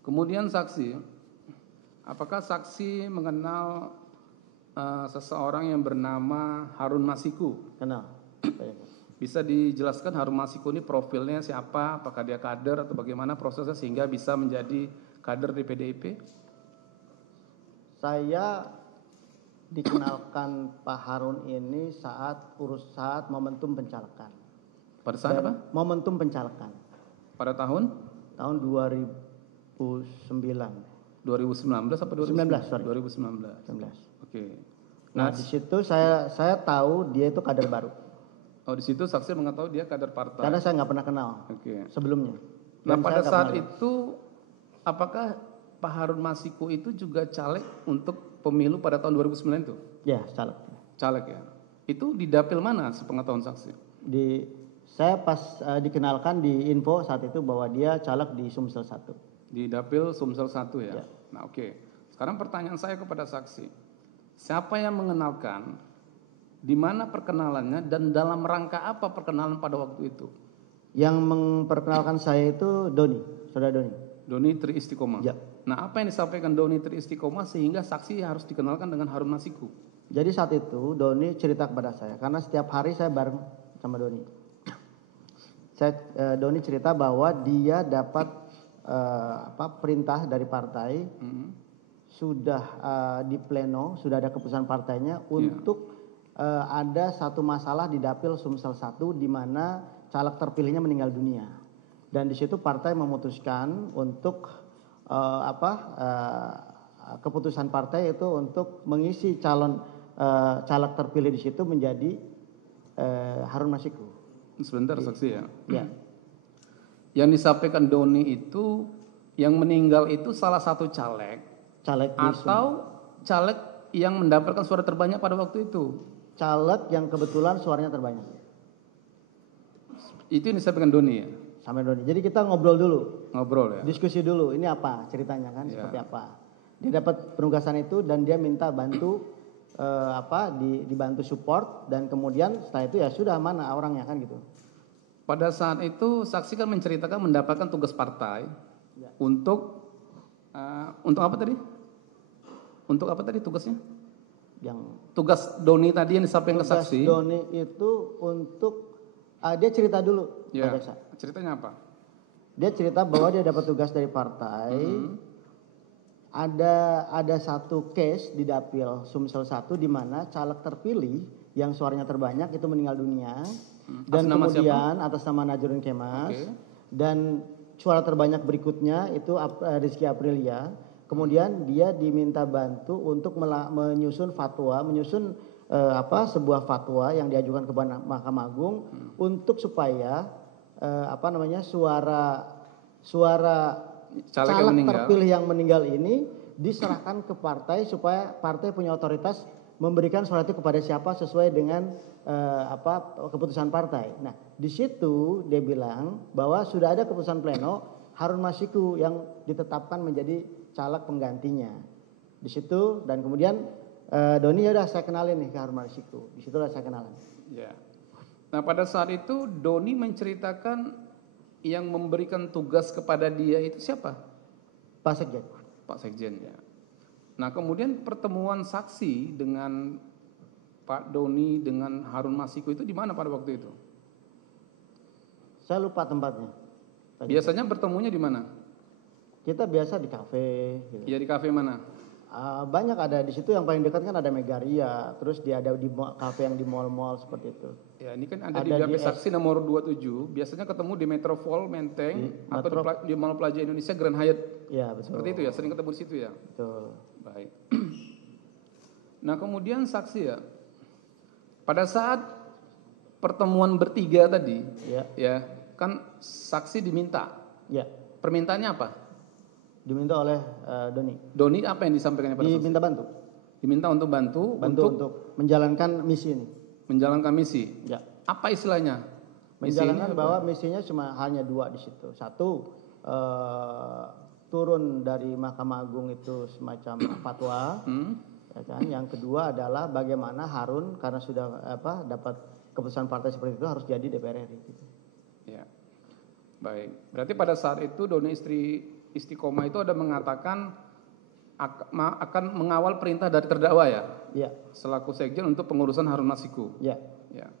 Kemudian saksi, apakah saksi mengenal seseorang yang bernama Harun Masiku? Kenal. Bisa dijelaskan Harun Masiku ini profilnya siapa? Apakah dia kader atau bagaimana prosesnya sehingga bisa menjadi kader di PDIP? Saya dikenalkan Pak Harun ini saat momentum pencalekan. Pada saat apa? Momentum pencalekan. Pada tahun? Tahun 2009. 2019 apa 2019? 2019. 2019. Oke. Nah, di situ saya tahu dia itu kader baru. Oh, di situ saksi mengetahui dia kader partai. Karena saya nggak pernah kenal sebelumnya. Nah, pada saat itu apakah Pak Harun Masiku itu juga caleg untuk pemilu pada tahun 2009 itu? Ya, caleg. Caleg ya. Itu di dapil mana sepengetahuan saksi? Saya pas dikenalkan di info saat itu bahwa dia caleg di Sumsel 1. Di dapil Sumsel 1 ya. Ya. Nah, oke. Sekarang pertanyaan saya kepada saksi. Siapa yang mengenalkan, di mana perkenalannya, dan dalam rangka apa perkenalan pada waktu itu? Yang memperkenalkan saya itu Doni, saudara Doni. Doni Tri Istiqomah. Ya. Nah, apa yang disampaikan Doni Tri Istiqomah sehingga saksi harus dikenalkan dengan Harun Masiku? Jadi saat itu Doni cerita kepada saya, karena setiap hari saya bareng sama Doni. Doni cerita bahwa dia dapat perintah dari partai, sudah di pleno, sudah ada keputusan partainya untuk ada satu masalah di dapil Sumsel 1 di mana caleg terpilihnya meninggal dunia. Dan di situ partai memutuskan untuk keputusan partai itu untuk mengisi calon caleg terpilih di situ menjadi Harun Masiku. Sebentar saksi ya. Ya. Yang disampaikan Doni itu yang meninggal itu salah satu caleg atau caleg yang mendapatkan suara terbanyak pada waktu itu? Caleg yang kebetulan suaranya terbanyak. Itu yang disampaikan Doni ya? Sampai Doni. Jadi kita ngobrol dulu. Ngobrol ya? Diskusi dulu, ini apa ceritanya kan, seperti apa. Dia dapat penugasan itu dan dia minta bantu dibantu support, dan kemudian setelah itu ya sudah, mana orangnya kan gitu. Pada saat itu saksi kan menceritakan mendapatkan tugas partai untuk apa tadi? Untuk apa tadi tugasnya? Tugas Doni tadi yang disampaikan ke saksi. Tugas Doni itu untuk dia cerita dulu. Ya. Ceritanya apa? Dia cerita bahwa dia dapat tugas dari partai. Ada satu case di dapil Sumsel 1 di mana caleg terpilih yang suaranya terbanyak itu meninggal dunia. Dan kemudian atas nama Najrun Kemas. Dan suara terbanyak berikutnya itu Rizky Aprilia. Kemudian dia diminta bantu untuk menyusun sebuah fatwa yang diajukan kepada Mahkamah Agung untuk supaya suara caleg terpilih yang meninggal ini diserahkan ke partai supaya partai punya otoritas memberikan surat itu kepada siapa sesuai dengan keputusan partai. Nah, di situ dia bilang bahwa sudah ada keputusan pleno Harun Masiku yang ditetapkan menjadi caleg penggantinya. Di situ, dan kemudian Doni ya udah saya kenalin nih ke Harun Masiku. Di situlah saya kenalan. Ya. Nah, pada saat itu Doni menceritakan yang memberikan tugas kepada dia itu siapa? Pak Sekjen. Pak Sekjen ya. Nah, kemudian pertemuan saksi dengan Pak Doni dengan Harun Masiku itu di mana pada waktu itu? Saya lupa tempatnya. Biasanya bertemunya di mana? Kita biasa di kafe. Gitu. Ya, di kafe mana? Banyak ada di situ, yang paling dekat kan ada Megaria, terus dia ada di kafe yang di mall-mall seperti itu. Ya, ini kan ada di dapil saksi nomor 27, biasanya ketemu di Metropol Menteng atau di Mall Plaza Indonesia Grand Hyatt. Ya, betul. Seperti itu ya, sering ketemu di situ ya. Betul. Baik. Nah, kemudian saksi ya, pada saat pertemuan bertiga tadi, ya kan saksi diminta. Ya. Permintaannya apa? Diminta oleh Doni. Doni apa yang disampaikannya pada saksi? Diminta bantu. Diminta untuk bantu untuk menjalankan misi ini. Menjalankan misi. Ya. Apa istilahnya? Menjalankan bahwa misinya cuma hanya dua di situ. Satu, turun dari Mahkamah Agung itu semacam fatwa. Ya kan? Yang kedua adalah bagaimana Harun karena sudah dapat keputusan partai seperti itu harus jadi DPR RI. Gitu. Ya. Baik. Berarti pada saat itu Doni istri Istiqomah itu ada mengatakan akan mengawal perintah dari terdakwa ya? Ya. Selaku sekjen untuk pengurusan Harun Masiku. Ya. Ya.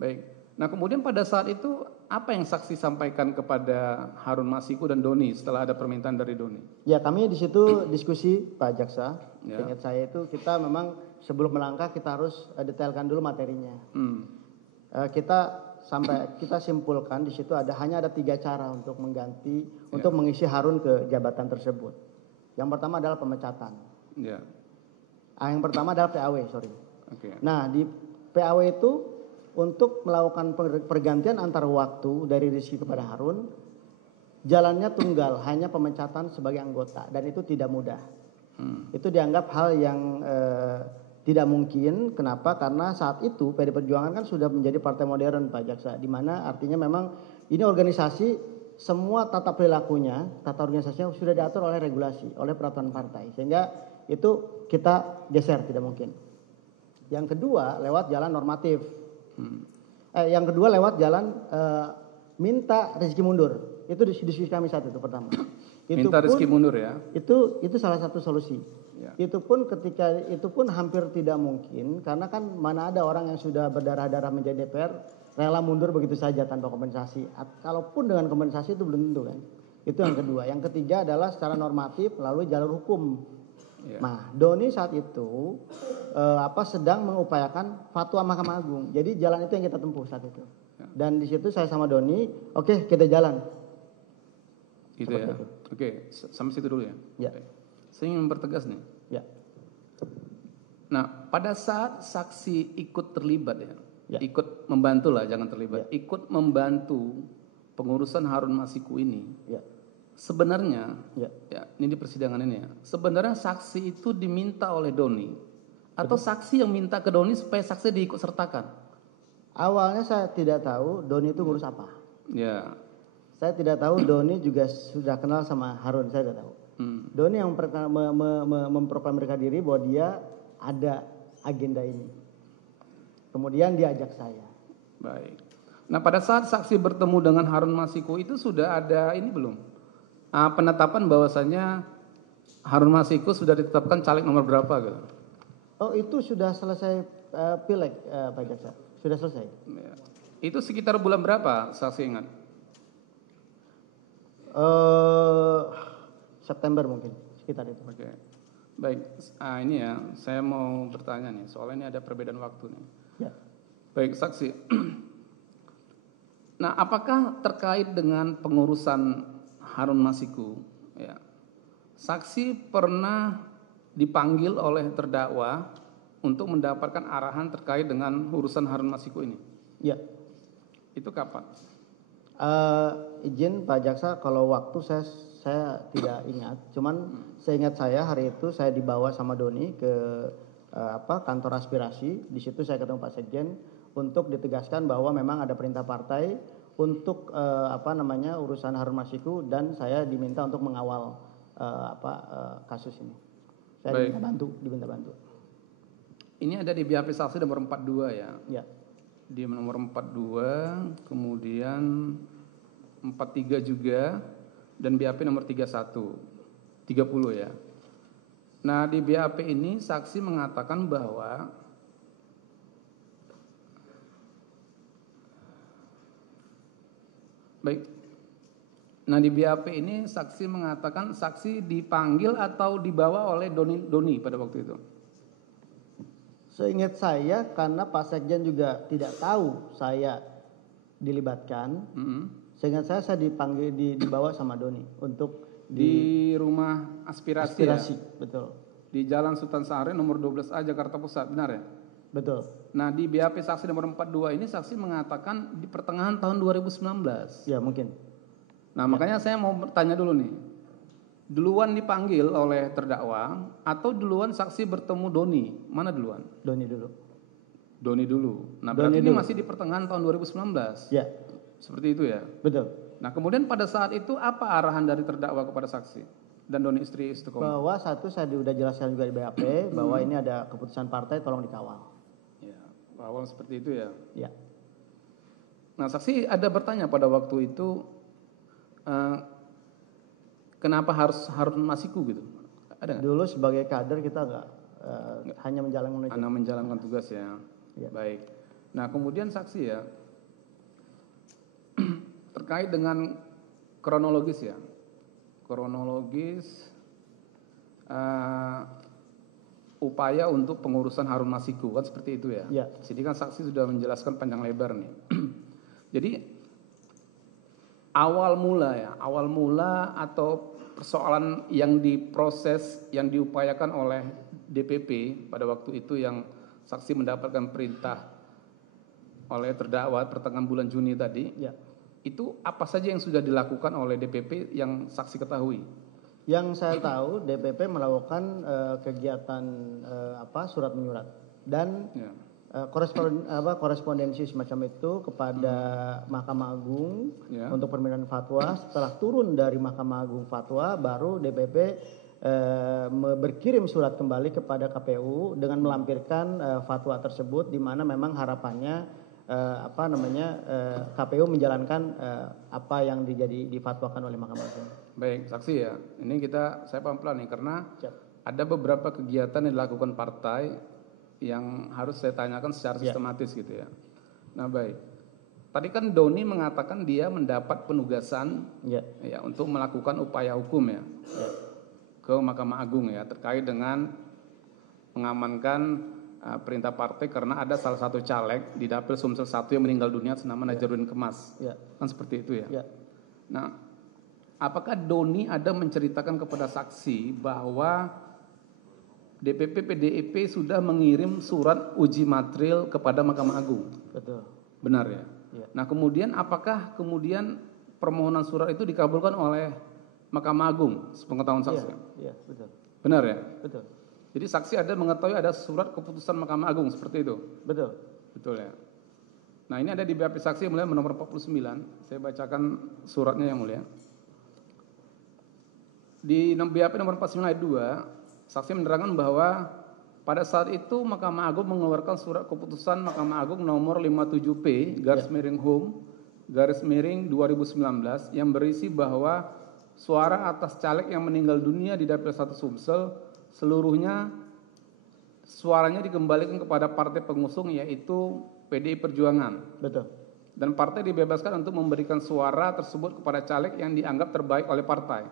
Baik. Nah kemudian pada saat itu apa yang saksi sampaikan kepada Harun Masiku dan Doni setelah ada permintaan dari Doni? Ya kami di situ diskusi Pak Jaksa. Ya. Ingat saya itu kita memang sebelum melangkah kita harus detailkan dulu materinya. Kita simpulkan di situ hanya ada 3 cara untuk mengganti untuk mengisi Harun ke jabatan tersebut. Yang pertama adalah pemecatan. Ya. Yang pertama adalah PAW, sorry. Okay. Nah di PAW itu untuk melakukan pergantian antar waktu dari Rizky kepada Harun, jalannya tunggal, hanya pemecatan sebagai anggota dan itu tidak mudah. Itu dianggap hal yang tidak mungkin. Kenapa? Karena saat itu PD Perjuangan kan sudah menjadi partai modern Pak Jaksa, di mana artinya memang ini organisasi semua tata perilakunya, tata organisasinya sudah diatur oleh regulasi, oleh peraturan partai, sehingga itu kita geser tidak mungkin. Yang kedua lewat jalan normatif. Yang kedua lewat jalan minta Rizky mundur. Itu diskusi kami saat itu pertama. Minta Rizky mundur ya? Itu salah satu solusi. Ya. Itu pun hampir tidak mungkin karena kan mana ada orang yang sudah berdarah-darah menjadi DPR rela mundur begitu saja tanpa kompensasi. Kalaupun dengan kompensasi itu belum tentu kan. Itu yang kedua. Yang ketiga adalah secara normatif melalui jalur hukum. Ya. Nah, Doni saat itu sedang mengupayakan fatwa Mahkamah Agung. Jadi jalan itu yang kita tempuh saat itu. Ya. Dan di situ saya sama Doni, oke, kita jalan. Gitu ya. Itu. Oke, sampai situ dulu ya. Ya. Saya ingin mempertegas nih. Ya. Nah, pada saat saksi ikut terlibat ya. Ikut membantu lah, jangan terlibat. Ya. Ikut membantu pengurusan Harun Masiku ini. Ya. Sebenarnya, ya, ini di persidangan ini ya. Sebenarnya saksi itu diminta oleh Doni atau saksi yang minta ke Doni supaya saksi diikut sertakan? Awalnya saya tidak tahu Doni itu ngurus apa. Ya. Saya tidak tahu Doni juga sudah kenal sama Harun, saya tidak tahu. Doni yang memproklamirkan diri bahwa dia ada agenda ini. Kemudian dia ajak saya. Baik. Nah, pada saat saksi bertemu dengan Harun Masiku itu sudah ada ini belum? Penetapan bahwasanya Harun Masiku sudah ditetapkan caleg nomor berapa gitu? Oh, itu sudah selesai pileg Pak Jaksa. Sudah selesai. Ya. Itu sekitar bulan berapa saksi ingat? September mungkin, sekitar itu. Oke. Baik, ini ya, saya mau bertanya nih, soalnya ini ada perbedaan waktu nih. Ya. Baik, saksi. Nah, apakah terkait dengan pengurusan Harun Masiku, ya, saksi pernah dipanggil oleh terdakwa untuk mendapatkan arahan terkait dengan urusan Harun Masiku ini? Ya. Itu kapan? Izin Pak Jaksa, kalau waktu saya tidak ingat. Cuman seingat saya hari itu saya dibawa sama Doni ke kantor aspirasi. Di situ saya ketemu Pak Sekjen untuk ditegaskan bahwa memang ada perintah partai untuk urusan Harun Masiku dan saya diminta untuk mengawal kasus ini. Saya diminta bantu. Ini ada di BAP saksi nomor 42 ya. Ya. Di nomor 42, kemudian 43 juga, dan BAP nomor 31, 30 ya. Nah, di BAP ini saksi mengatakan bahwa baik. Nah, di BAP ini saksi mengatakan saksi dipanggil atau dibawa oleh Doni pada waktu itu. Seingat saya karena Pak Sekjen juga tidak tahu saya dilibatkan. Seingat saya dibawa sama Doni untuk di rumah aspirasi ya? Betul. Di Jalan Sultan Syahrir nomor 12A Jakarta Pusat, benar ya? Betul. Nah, di BAP saksi nomor 42 ini saksi mengatakan di pertengahan tahun 2019. Ya, mungkin. Nah, makanya saya mau bertanya dulu nih. Duluan dipanggil oleh terdakwa atau duluan saksi bertemu Doni? Mana duluan? Doni dulu. Doni dulu. Nah, berarti ini masih di pertengahan tahun 2019. Ya. Seperti itu ya? Betul. Nah, kemudian pada saat itu apa arahan dari terdakwa kepada saksi dan Doni istri Istiqomah? Bahwa satu saya sudah jelaskan juga di BAP bahwa ini ada keputusan partai, tolong dikawal. Ya, awal seperti itu ya? Ya. Nah, saksi ada bertanya pada waktu itu, kenapa harus Harun Masiku gitu? Ada nggak? Dulu sebagai kader kita nggak hanya menjalankan tugas ya. Baik. Nah kemudian saksi ya terkait dengan kronologis ya, upaya untuk pengurusan Harun Masiku kan seperti itu ya. Jadi kan saksi sudah menjelaskan panjang lebar nih. Jadi awal mula atau persoalan yang diproses, yang diupayakan oleh DPP pada waktu itu yang saksi mendapatkan perintah oleh terdakwa pertengahan bulan Juni tadi, itu apa saja yang sudah dilakukan oleh DPP yang saksi ketahui? Yang saya tahu DPP melakukan kegiatan surat menyurat dan korespondensi semacam itu kepada Mahkamah Agung untuk permintaan fatwa. Setelah turun dari Mahkamah Agung fatwa, baru DPP berkirim surat kembali kepada KPU dengan melampirkan fatwa tersebut, di mana memang harapannya KPU menjalankan apa yang difatwakan oleh Mahkamah Agung. Baik, saksi ya. Ini saya pelan-pelan nih karena ada beberapa kegiatan yang dilakukan partai yang harus saya tanyakan secara sistematis gitu ya. Nah baik, tadi kan Doni mengatakan dia mendapat penugasan untuk melakukan upaya hukum ke Mahkamah Agung ya terkait dengan mengamankan perintah partai karena ada salah satu caleg di Dapil Sumsel 1 yang meninggal dunia senama Najarudin Kemas. Kan seperti itu ya. Nah, apakah Doni ada menceritakan kepada saksi bahwa DPP PDIP sudah mengirim surat uji material kepada Mahkamah Agung? Betul. Benar ya? Nah, kemudian apakah permohonan surat itu dikabulkan oleh Mahkamah Agung sepengetahuan saksi? Iya, betul. Benar ya? Betul. Jadi saksi ada mengetahui ada surat keputusan Mahkamah Agung seperti itu? Betul. Betul ya. Nah ini ada di BAP saksi yang mulia nomor 49. Saya bacakan suratnya yang mulia. Di BAP nomor 49 ayat 2, saksi menerangkan bahwa pada saat itu Mahkamah Agung mengeluarkan surat keputusan Mahkamah Agung nomor 57P /Hum/2019 yang berisi bahwa suara atas caleg yang meninggal dunia di Dapil 1 Sumsel seluruhnya suaranya dikembalikan kepada partai pengusung yaitu PDI Perjuangan. Betul. Dan partai dibebaskan untuk memberikan suara tersebut kepada caleg yang dianggap terbaik oleh partai.